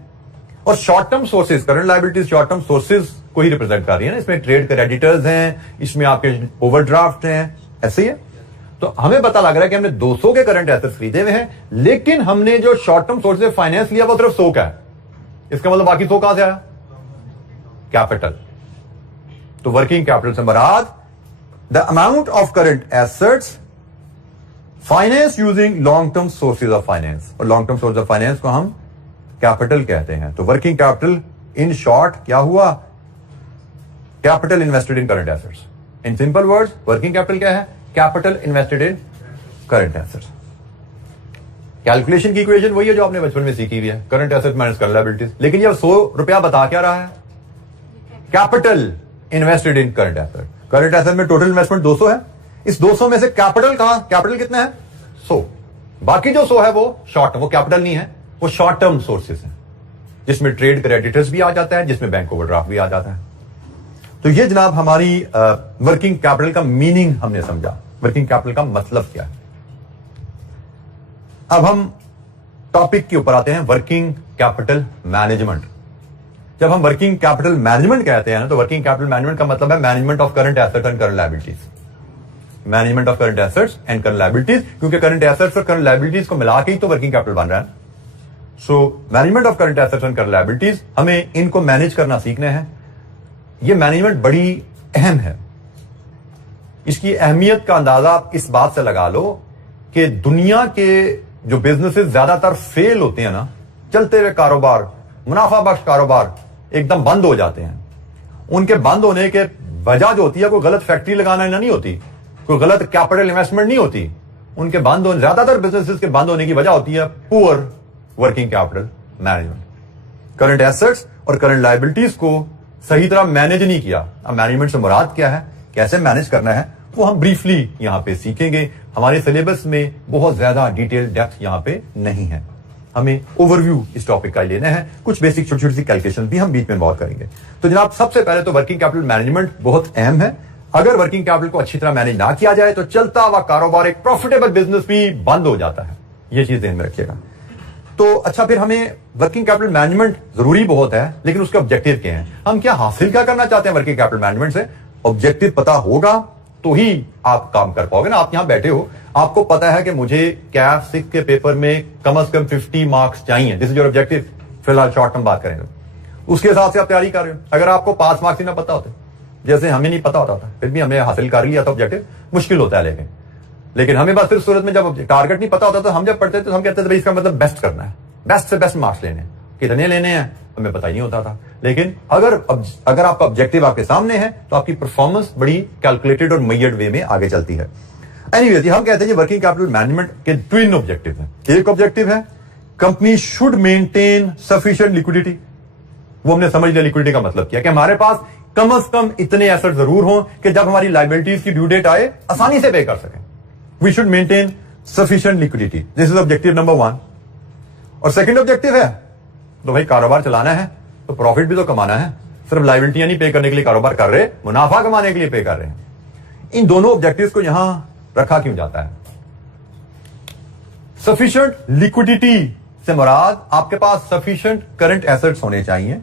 और short term sources, current liabilities short term sources को ही रिप्रेजेंट कर रही है ना। इसमें ट्रेड क्रेडिटर्स हैं, इसमें आपके ओवरड्राफ्ट हैं, ऐसे ही है। तो हमें पता लग रहा है कि हमने 200 के करंट एसेट्स खरीदे हुए हैं, लेकिन हमने जो शॉर्ट टर्म सोर्स से फाइनेंस लिया वो सिर्फ 100 का है। इसका मतलब बाकी 100 कहां से आया? कैपिटल। तो वर्किंग कैपिटल से मुराद the amount of current assets finance using long term sources of finance, और long term source of finance को हम कैपिटल कहते हैं। तो वर्किंग कैपिटल इन शॉर्ट क्या हुआ? Capital invested in current assets. In simple words working capital क्या है? Capital invested in current assets. Calculation की इक्वेशन वही है जो आपने बचपन में सीखी हुई है, current asset minus current liabilities. लेकिन ये 100 रुपया बता क्या रहा है? Capital invested in current asset. Current asset में टोटल इन्वेस्टमेंट 200 है, इस 200 में से कैपिटल कहां? कैपिटल कितना है? 100। बाकी जो 100 है वो शॉर्ट, वो कैपिटल नहीं है, वो शॉर्ट टर्म सोर्सेज है, जिसमें ट्रेड क्रेडिटर्स भी आ जाता है, जिसमें बैंक ओवरड्राफ्ट भी आ जाता है। तो ये जनाब हमारी वर्किंग कैपिटल का मीनिंग हमने समझा, वर्किंग कैपिटल का मतलब क्या है। अब हम टॉपिक के ऊपर आते हैं, वर्किंग कैपिटल मैनेजमेंट। जब हम वर्किंग कैपिटल मैनेजमेंट कहते हैं ना, तो वर्किंग कैपिटल मैनेजमेंट का मतलब है management of current assets and current liabilities. Management of current assets and current liabilities, क्योंकि करंट एसेट्स और करंट लायबिलिटीज को मिला के ही तो वर्किंग कैपिटल बन रहा है। So management of current assets and current liabilities, हमें इनको मैनेज करना सीखना है। ये मैनेजमेंट बड़ी अहम है। इसकी अहमियत का अंदाजा आप इस बात से लगा लो कि दुनिया के जो बिजनेसेस ज्यादातर फेल होते हैं ना, चलते हुए कारोबार, मुनाफा बख्श कारोबार एकदम बंद हो जाते हैं। उनके बंद होने के वजह जो होती है, कोई गलत फैक्ट्री लगाना नहीं होती, कोई गलत कैपिटल इन्वेस्टमेंट नहीं होती। उनके बंद होने, ज्यादातर बिजनेसेस के बंद होने की वजह होती है poor working capital management. Current assets और करंट लायबिलिटीज को सही तरह मैनेज नहीं किया। अब मैनेजमेंट से मुराद क्या है, कैसे मैनेज करना है, वो हम ब्रीफली यहां पे सीखेंगे। हमारे सिलेबस में बहुत ज्यादा डिटेल डेप्थ यहां पे नहीं है, हमें ओवरव्यू इस टॉपिक का लेना है। कुछ बेसिक छोटी छोटी सी कैलकुलेशन भी हम बीच में इन्वॉल्व करेंगे। तो जनाब सबसे पहले तो वर्किंग कैपिटल मैनेजमेंट बहुत अहम है। अगर वर्किंग कैपिटल को अच्छी तरह मैनेज ना किया जाए तो चलता हुआ कारोबार, एक प्रॉफिटेबल बिजनेस भी बंद हो जाता है। ये चीज ध्यान में रखिएगा। तो अच्छा, फिर हमें वर्किंग कैपिटल मैनेजमेंट जरूरी बहुत है, लेकिन उसके ऑब्जेक्टिव क्या हैं? हम क्या हासिल क्या करना चाहते हैं वर्किंग कैपिटल मैनेजमेंट से? ऑब्जेक्टिव पता होगा तो ही आप काम कर पाओगे ना। आप यहां बैठे हो, आपको पता है कि मुझे कैफ सिक के पेपर में कम से कम 50 मार्क्स चाहिए, दिस इज योर ऑब्जेक्टिव। फिलहाल शॉर्ट टर्म बात करें तो उसके हिसाब से आप तैयारी कर रहे हो। अगर आपको 5 मार्क्स ही ना पता होते, जैसे हमें नहीं पता होता था, फिर भी हमने हासिल कर लिया था ऑब्जेक्टिव, मुश्किल होता है। लेकिन हमें बस सिर्फ सूरत में जब टारगेट नहीं पता होता तो हम जब पढ़ते थे तो हम कहते थे भाई इसका मतलब बेस्ट करना है, बेस्ट से बेस्ट मार्क्स लेने हैं। कितने लेने हैं हमें पता ही नहीं होता था। लेकिन अगर आपका ऑब्जेक्टिव आपके सामने है तो आपकी परफॉर्मेंस बड़ी कैलकुलेटेड और मेजर्ड वे में आगे चलती है। एनीवेज, हम कहते हैं वर्किंग कैपिटल मैनेजमेंट के ट्विन ऑब्जेक्टिव हैं। एक ऑब्जेक्टिव है company should maintain sufficient liquidity. वो हमने समझ लिया लिक्विडिटी का मतलब क्या, कि हमारे पास कम से कम इतने एसेट जरूर हों कि जब हमारी लायबिलिटीज की ड्यू डेट आए आसानी से पे कर सकें। We should maintain sufficient liquidity, this is objective number 1। और सेकंड ऑब्जेक्टिव है तो भाई कारोबार चलाना है तो प्रॉफिट भी तो कमाना है। सिर्फ लायबिलिटियां नहीं पे करने के लिए कारोबार कर रहे, मुनाफा कमाने के लिए पे कर रहे हैं। इन दोनों ऑब्जेक्टिव्स को यहां रखा क्यों जाता है? सफिशिएंट लिक्विडिटी से मुराद आपके पास सफिशिएंट करंट एसेट्स होने चाहिए,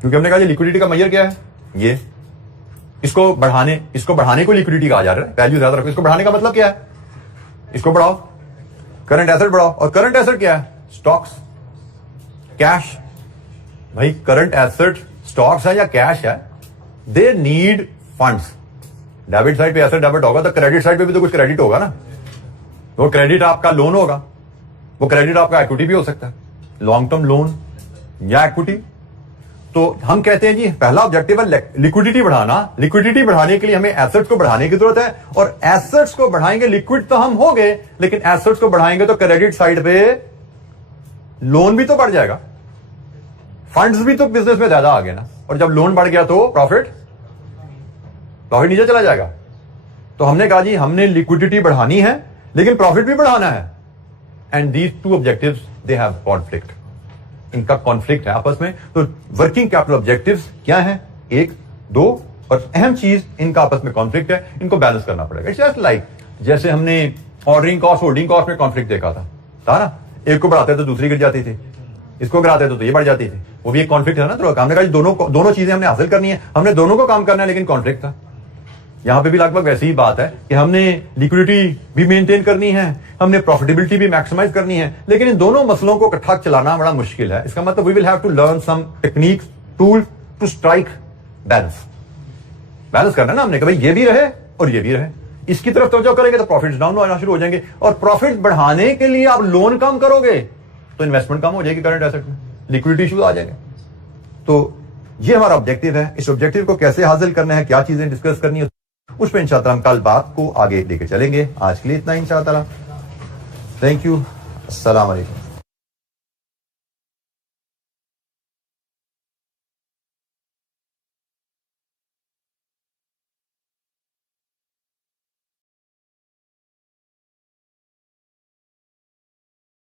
क्योंकि हमने कहा लिक्विडिटी का मेजर क्या है, ये इसको बढ़ाने को लिक्विडिटी कहा जा रहा है। वैल्यू ज्यादा रखो। इसको बढ़ाने का मतलब क्या है? इसको बढ़ाओ, करंट एसेट बढ़ाओ। और करंट एसेट क्या है? Stocks, cash. भाई करंट एसेट स्टॉक्स है या कैश है, they need funds. Debit side पे एसेट डेबिट होगा तो क्रेडिट साइड पे भी तो कुछ क्रेडिट होगा ना। वो क्रेडिट आपका लोन होगा, वो क्रेडिट आपका इक्विटी भी हो सकता है, लॉन्ग टर्म लोन या इक्विटी। तो हम कहते हैं जी पहला ऑब्जेक्टिव है लिक्विडिटी बढ़ाना। लिक्विडिटी बढ़ाने के लिए हमें एसेट्स को बढ़ाने की जरूरत है, और एसेट्स को बढ़ाएंगे, लिक्विड तो हम हो गए, लेकिन एसेट्स को बढ़ाएंगे तो क्रेडिट साइड पे लोन भी तो बढ़ जाएगा, फंड्स भी तो बिजनेस में ज्यादा आ गए ना। और जब लोन बढ़ गया तो प्रॉफिट नीचे चला जाएगा। तो हमने कहा जी हमने लिक्विडिटी बढ़ानी है लेकिन प्रॉफिट भी बढ़ाना है। And these two objectives they have conflict, इनका कॉन्फ्लिक्ट है आपस में। तो वर्किंग कैपिटल ऑब्जेक्टिव्स क्या है? 1, 2, और अहम चीज इनका आपस में कॉन्फ्लिक्ट है, इनको बैलेंस करना पड़ेगा। इट्स जस्ट लाइक जैसे हमने ऑर्डरिंग कॉस्ट होल्डिंग कॉस्ट में कॉन्फ्लिक्ट देखा था ना, एक को बढ़ाते तो दूसरी गिर जाती थी, इसको गिराते तो ये बढ़ जाती थी। वो भी एक कॉन्फ्लिक्ट है ना। तो हमने कहा दोनों चीजें हमने हासिल करनी है, हमने दोनों को काम करना है, लेकिन कॉन्फ्लिक्ट था। यहां पे भी लगभग वैसी ही बात है कि हमने लिक्विडिटी भी मेंटेन करनी है, हमने प्रॉफिटेबिलिटी भी मैक्सिमाइज करनी है, लेकिन इन दोनों मसलों को इकट्ठा चलाना बड़ा मुश्किल है। इसका मतलब we will have to learn some techniques, tool to strike balance करना ना हमने कि भाई ये भी रहे और ये भी रहे। इसकी तरफ तवज्जो करेंगे तो प्रॉफिट्स डाउन होना शुरू हो जाएंगे, और प्रॉफिट बढ़ाने के लिए आप लोन कम करोगे तो इन्वेस्टमेंट कम हो जाएगी करंट एसेट में, लिक्विडिटी इश्यूज आ जाएंगे। तो ये हमारा ऑब्जेक्टिव है। इस ऑब्जेक्टिव को कैसे हासिल करना है, क्या चीजें डिस्कस करनी है, उस पर इंशाअल्लाह हम कल बात को आगे लेके चलेंगे। आज के लिए इतना इंशाअल्लाह। Thank you. अस्सलाम वालेकुम।